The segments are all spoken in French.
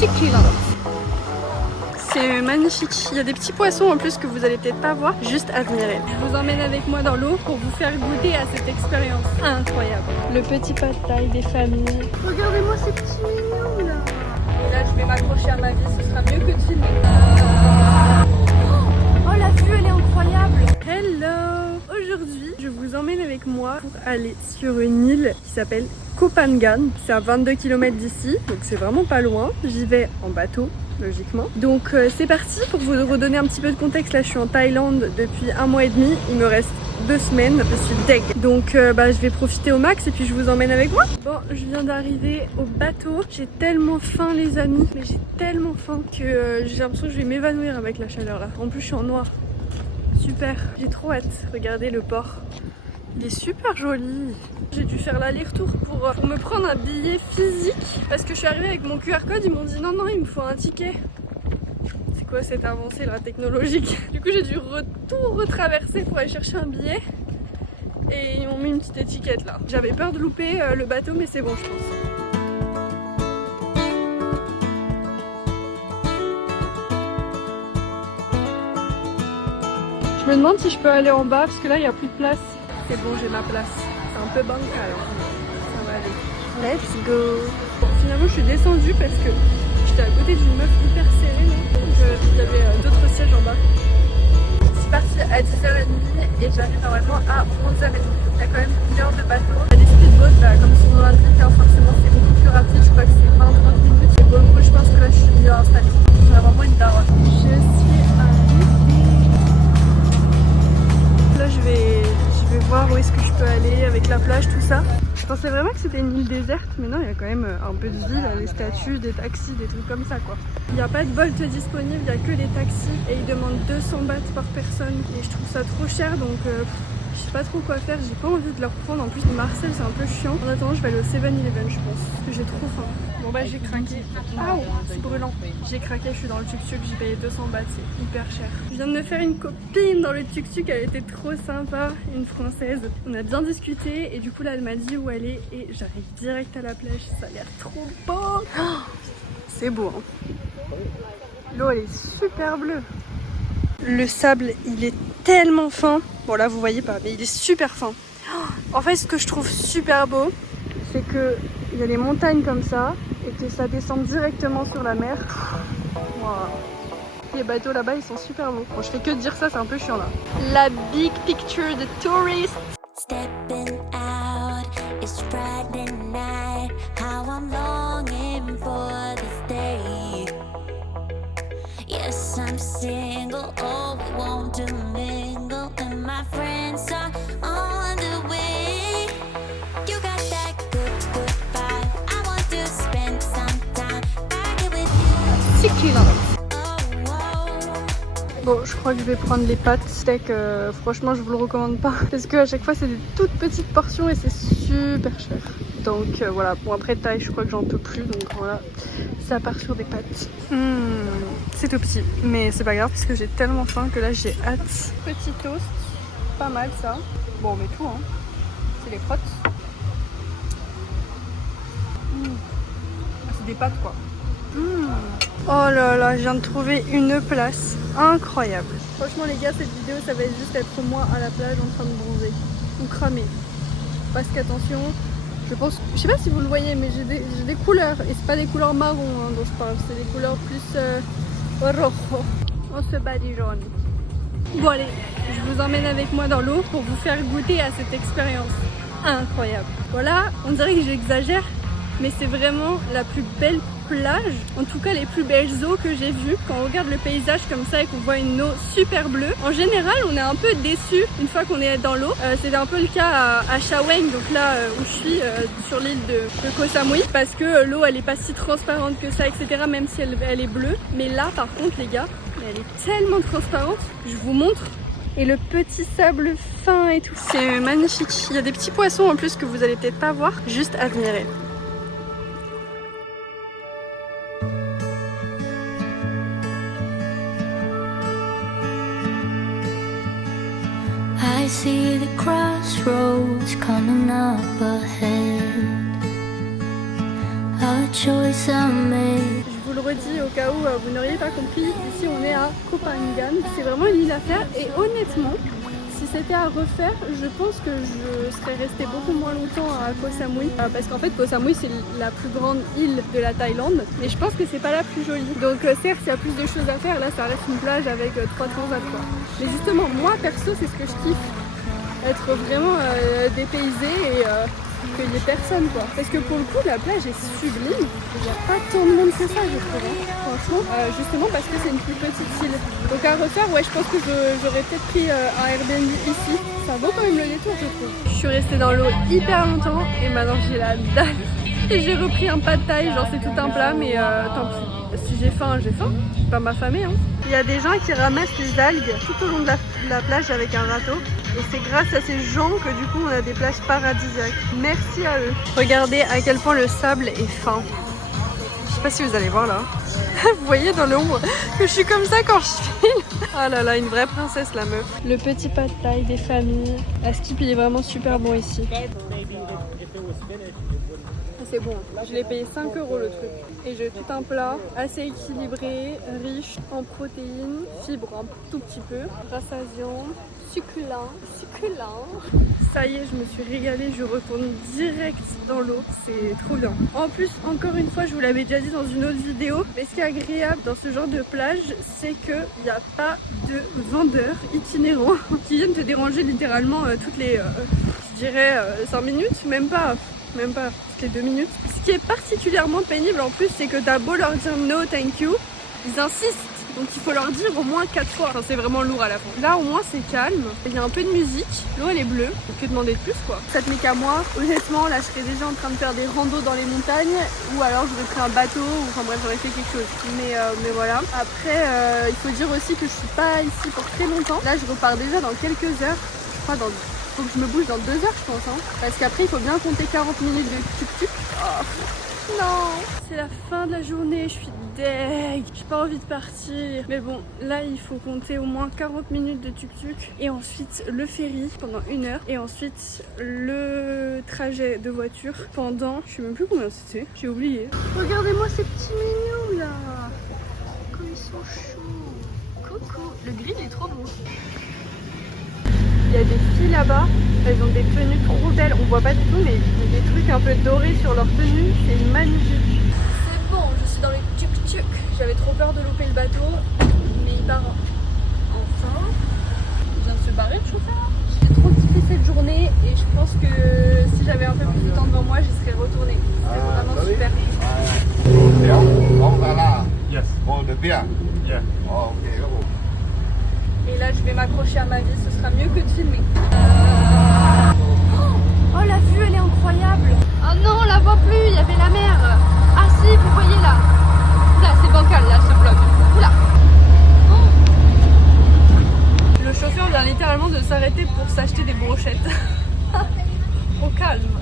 succulente. C'est magnifique. Il y a des petits poissons en plus que vous allez peut-être pas voir, juste admirer. Je vous emmène avec moi dans l'eau pour vous faire goûter à cette expérience incroyable. Le petit pad thaï des familles. Regardez-moi ces petits mignons là. Et là je vais m'accrocher à ma vie, ce sera mieux que de filmer. Oh la vue elle est incroyable. Hello. Aujourd'hui je vous emmène avec moi pour aller sur une île qui s'appelle Koh Phangan. C'est à 22 km d'ici, donc c'est vraiment pas loin. J'y vais en bateau. Logiquement. Donc c'est parti. Pour vous redonner un petit peu de contexte, là je suis en Thaïlande depuis 1 mois et demi, il me reste 2 semaines, je suis deg. Donc je vais profiter au max et puis je vous emmène avec moi. Bon, je viens d'arriver au bateau, j'ai tellement faim les amis, mais j'ai tellement faim que j'ai l'impression que je vais m'évanouir avec la chaleur là. En plus je suis en noir, super, j'ai trop hâte. Regardez le port. Il est super joli. J'ai dû faire l'aller-retour pour me prendre un billet physique parce que je suis arrivée avec mon QR code, ils m'ont dit non, il me faut un ticket. C'est quoi cette avancée là technologique? Du coup j'ai dû tout retraverser pour aller chercher un billet et ils m'ont mis une petite étiquette là. J'avais peur de louper le bateau mais c'est bon je pense. Je me demande si je peux aller en bas parce que là il n'y a plus de place. C'est bon, j'ai ma place. C'est un peu bancal, ça va aller. Let's go. Bon, finalement, je suis descendue parce que j'étais à côté d'une meuf hyper serrée. Donc, il y avait d'autres sièges en bas. Je suis partie à 10h30 et j'arrive normalement à 11h30. Il y a quand même 1 heure de bateau. Il y a des speedboats, là, comme son nom l'indique, hein, forcément, c'est beaucoup plus rapide. Je crois que c'est 20-30 minutes. Et bon, je pense que là, je suis mieux installée. J'ai vraiment une daronne. Je suis arrivée. Là, je vais voir où est-ce que je peux aller avec la plage, tout ça. Je pensais vraiment que c'était une île déserte, mais non, il y a quand même un peu de vie, là, des statues, des taxis, des trucs comme ça quoi. Il n'y a pas de Bolt disponible, il n'y a que les taxis et ils demandent 200 bahts par personne et je trouve ça trop cher donc je sais pas trop quoi faire, j'ai pas envie de leur prendre. En plus Marseille c'est un peu chiant. En attendant je vais aller au 7-Eleven je pense, parce que j'ai trop faim. Bon bah j'ai craqué. Ah c'est brûlant. J'ai craqué, je suis dans le tuk-tuk, j'ai payé 200 bahts, c'est hyper cher. Je viens de me faire une copine dans le tuk-tuk, elle était trop sympa, une française. On a bien discuté et du coup là elle m'a dit où aller et j'arrive direct à la plage, ça a l'air trop beau. Oh, c'est beau hein. L'eau elle est super bleue. Le sable il est tellement fin. Bon là vous voyez pas mais il est super fin. En fait ce que je trouve super beau c'est que il y a les montagnes comme ça et que ça descend directement sur la mer. Wow. Les bateaux là-bas ils sont super beaux. Bon je fais que dire ça, c'est un peu chiant là. La big picture de tourist. Stepping out, it's Friday night. How I'm longing for this day. Yes, I'm single, oh, we won't do mingle. And my friends are on the way. You got that good vibe. I want to spend some time back with you. Succulent. Bon, je crois que je vais prendre les pâtes steak. Franchement, je vous le recommande pas. Parce que à chaque fois, c'est des toutes petites portions et c'est super cher. Donc voilà. Bon, après, taille, je crois que j'en peux plus. Donc voilà, ça part sur des pâtes. C'est tout petit. Mais c'est pas grave parce que j'ai tellement faim que là, j'ai hâte. Petit toast. Pas mal ça. Bon, on met tout, hein. C'est les crottes. C'est des pâtes, quoi. Oh là là, je viens de trouver une place incroyable. Franchement les gars, cette vidéo ça va juste être moi à la plage en train de bronzer ou cramer. Parce qu'attention, je pense, je sais pas si vous le voyez mais j'ai des couleurs et c'est pas des couleurs marron hein, dont je parle, c'est des couleurs plus rojo. On se bat du jaune. Bon allez, je vous emmène avec moi dans l'eau pour vous faire goûter à cette expérience incroyable. Voilà, on dirait que j'exagère mais c'est vraiment la plus belle plage, en tout cas les plus belles eaux que j'ai vues. Quand on regarde le paysage comme ça et qu'on voit une eau super bleue, en général on est un peu déçu une fois qu'on est dans l'eau. C'est un peu le cas à Chaweng, donc là où je suis sur l'île de Koh Samui, parce que l'eau elle est pas si transparente que ça, etc. Même si elle est bleue. Mais là par contre les gars, elle est tellement transparente, je vous montre. Et le petit sable fin et tout, c'est magnifique. Il y a des petits poissons en plus que vous allez peut-être pas voir, juste admirer. I see the crossroads coming up ahead. A choice I made. Je vous le redis au cas où vous n'auriez pas compris, ici on est à Koh Phangan. C'est vraiment une île à faire et honnêtement, si c'était à refaire, je pense que je serais restée beaucoup moins longtemps à Koh Samui parce qu'en fait Koh Samui c'est la plus grande île de la Thaïlande mais je pense que c'est pas la plus jolie. Donc certes il y a plus de choses à faire, là ça reste une plage avec 3 transats quoi. Mais justement moi perso c'est ce que je kiffe, être vraiment dépaysé et qu'il n'y ait personne quoi. Parce que pour le coup la plage est sublime, il n'y a pas tant de monde que ça je trouve hein, franchement, justement parce que c'est une plus petite île. Donc à refaire ouais je pense que j'aurais peut-être pris un Airbnb ici, ça vaut quand même le détour je trouve. Je suis restée dans l'eau hyper longtemps et maintenant j'ai la dalle. Et j'ai repris un pad thaï, genre c'est tout un plat mais tant pis. Si j'ai faim, je vais pas m'affamer hein. Il y a des gens qui ramassent les algues tout au long de la plage avec un râteau. Et c'est grâce à ces gens que du coup on a des plages paradisiaques. Merci à eux. Regardez à quel point le sable est fin. Je sais pas si vous allez voir là. Vous voyez dans l'ombre que je suis comme ça quand je filme. Ah là là, une vraie princesse la meuf. Le petit pad thaï des familles. La skip il est vraiment super bon ici. C'est bon, je l'ai payé 5 € le truc. Et j'ai tout un plat assez équilibré, riche en protéines, fibres un tout petit peu, rassasiant, succulent. Ça y est, je me suis régalée, je retourne direct dans l'eau, c'est trop bien. En plus, encore une fois, je vous l'avais déjà dit dans une autre vidéo, mais ce qui est agréable dans ce genre de plage, c'est qu'il n'y a pas de vendeurs itinérants qui viennent te déranger littéralement toutes les, je dirais, 5 minutes, même pas, toutes les 2 minutes. Ce qui est particulièrement pénible en plus, c'est que t'as beau leur dire no thank you, ils insistent. Donc il faut leur dire au moins 4 fois, enfin, c'est vraiment lourd à la fin. Là au moins c'est calme, il y a un peu de musique, l'eau elle est bleue, que demander de plus quoi. Ça te met qu'à moi, honnêtement là je serais déjà en train de faire des randos dans les montagnes ou alors j'aurais pris un bateau ou enfin bref j'aurais fait quelque chose. Mais voilà, après il faut dire aussi que je suis pas ici pour très longtemps. Là je repars déjà dans quelques heures, je crois faut que je me bouge dans 2 heures je pense hein. Parce qu'après il faut bien compter 40 minutes de tuk-tuk. Oh. Non, c'est la fin de la journée, je suis deg, j'ai pas envie de partir. Mais bon, là il faut compter au moins 40 minutes de tuk-tuk et ensuite le ferry pendant 1 heure et ensuite le trajet de voiture pendant, je sais même plus combien c'était, j'ai oublié. Regardez-moi ces petits mignons là, comme ils sont chauds. Coucou, le grill est trop beau. Il y a des filles là-bas, elles ont des tenues trop belles, on voit pas du tout mais il y a des trucs un peu dorés sur leur tenue, c'est magnifique. C'est bon, je suis dans le tuk-tuk, j'avais trop peur de louper le bateau, mais il part enfin. Il vient de se barrer le chauffeur. J'ai trop kiffé cette journée et je pense que si j'avais un peu plus de temps devant moi, j'y serais retournée. C'était vraiment super. Yes. Oh, the beer. Yeah. Oh, okay. Et là je vais m'accrocher à ma vie, ce sera mieux que de filmer. Oh la vue elle est incroyable. Oh non on la voit plus, il y avait la mer. Ah si vous voyez là. Là c'est bancal là ce vlog. Oula. Oh. Le chauffeur vient littéralement de s'arrêter pour s'acheter des brochettes. Au calme.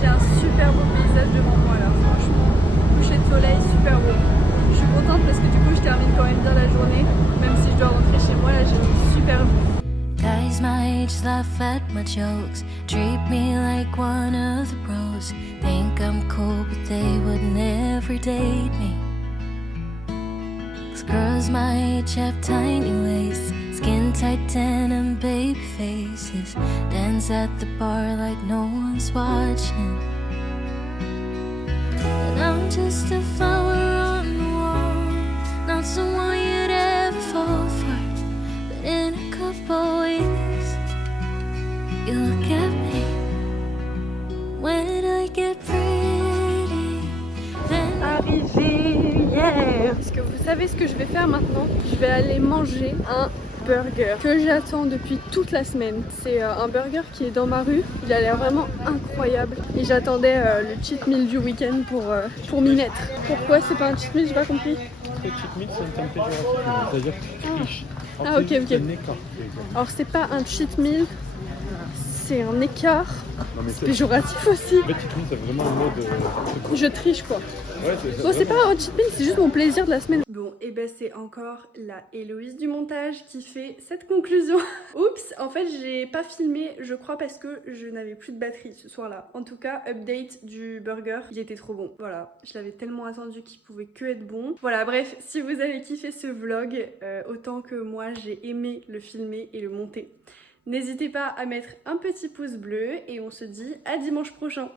J'ai un super beau paysage devant moi là, franchement. Coucher de soleil super beau. Je suis contente parce que du coup je termine quand même bien la journée, même si je dois rentrer chez moi, là j'ai une super vue. Guys my age laugh at my jokes, treat me like one of the bros. Think I'm cool but they would never date me. 'Cause girls my age have tiny waists, skin tight tan and baby faces, dance at the bar like no one's watching. And I'm just a flower on the wall, not someone you'd ever fall for. But in a couple weeks, you look at me. When I get pretty, then Arrivé hier. Parce que vous savez ce que je vais faire maintenant? Je vais aller manger un burger que j'attends depuis toute la semaine. C'est un burger qui est dans ma rue. Il a l'air vraiment incroyable. Et j'attendais le cheat meal du week-end pour m'y mettre. Pourquoi c'est pas un cheat meal? J'ai pas compris. Le cheat meal, c'est une terme péjoratif, c'est-à-dire que tu triches. Ah ok. Alors c'est pas un cheat meal, c'est un écart. C'est péjoratif aussi. En fait, cheat meal, c'est vraiment un mode... Je triche quoi. Ouais, c'est Bon, c'est pas un cheat meal, c'est juste mon plaisir de la semaine. Bon, et ben c'est encore la Héloïse du montage qui fait cette conclusion. Oups, en fait j'ai pas filmé, je crois parce que je n'avais plus de batterie ce soir-là. En tout cas, update du burger, il était trop bon. Voilà, je l'avais tellement attendu qu'il pouvait que être bon. Voilà, bref, si vous avez kiffé ce vlog, autant que moi j'ai aimé le filmer et le monter, n'hésitez pas à mettre un petit pouce bleu et on se dit à dimanche prochain.